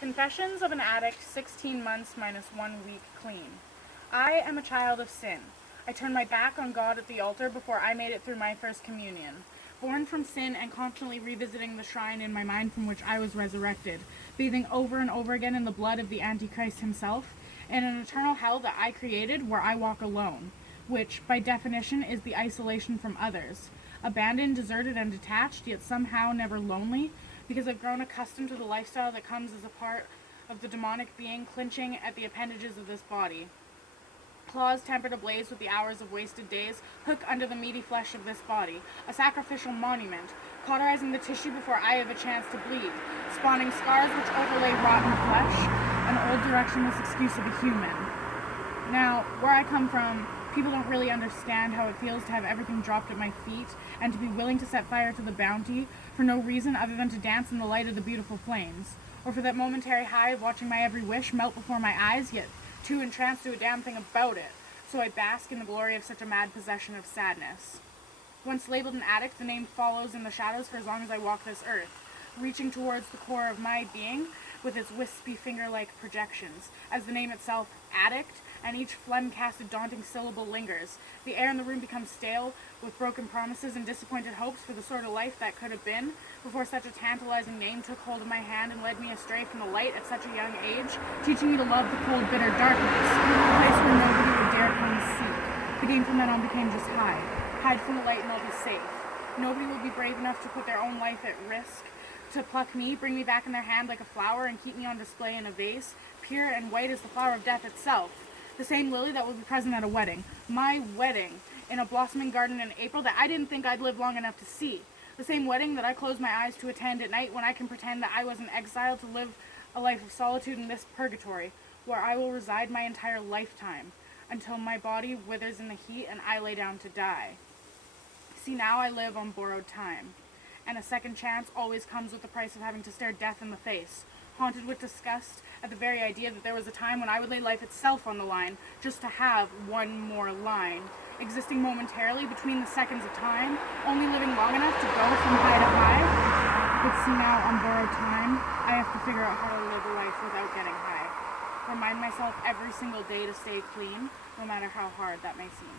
Confessions of an Addict, 16 months minus 1 week clean. I am a child of sin. I turned my back on God at the altar before I made it through my first communion. Born from sin and constantly revisiting the shrine in my mind from which I was resurrected, bathing over and over again in the blood of the Antichrist himself, and an eternal hell that I created where I walk alone, which, by definition, is the isolation from others. Abandoned, deserted, and detached, yet somehow never lonely, because I've grown accustomed to the lifestyle that comes as a part of the demonic being clinching at the appendages of this body. Claws tempered ablaze with the hours of wasted days hook under the meaty flesh of this body, a sacrificial monument, cauterizing the tissue before I have a chance to bleed, spawning scars which overlay rotten flesh, an old directionless excuse of a human. Now, where I come from, people don't really understand how it feels to have everything dropped at my feet and to be willing to set fire to the bounty for no reason other than to dance in the light of the beautiful flames, or for that momentary high of watching my every wish melt before my eyes, yet too entranced to do a damn thing about it, so I bask in the glory of such a mad possession of sadness. Once labeled an addict, the name follows in the shadows for as long as I walk this earth, reaching towards the core of my being with its wispy finger-like projections, as the name itself, Addict, and each phlegm-casted daunting syllable lingers. The air in the room becomes stale, with broken promises and disappointed hopes for the sort of life that could have been, before such a tantalizing name took hold of my hand and led me astray from the light at such a young age, teaching me to love the cold, bitter darkness, a place where nobody would dare come and seek. The game from then on became just hide. Hide from the light and I'll be safe. Nobody will be brave enough to put their own life at risk, to pluck me, bring me back in their hand like a flower, and keep me on display in a vase, pure and white as the flower of death itself. The same lily that will be present at a wedding. My wedding, in a blossoming garden in April that I didn't think I'd live long enough to see. The same wedding that I close my eyes to attend at night when I can pretend that I was an exile to live a life of solitude in this purgatory, where I will reside my entire lifetime, until my body withers in the heat and I lay down to die. See, now I live on borrowed time, and a second chance always comes with the price of having to stare death in the face, haunted with disgust at the very idea that there was a time when I would lay life itself on the line just to have one more line, existing momentarily between the seconds of time, only living long enough to go from high to high. But see, now on borrowed time, I have to figure out how to live a life without getting high. Remind myself every single day to stay clean, no matter how hard that may seem.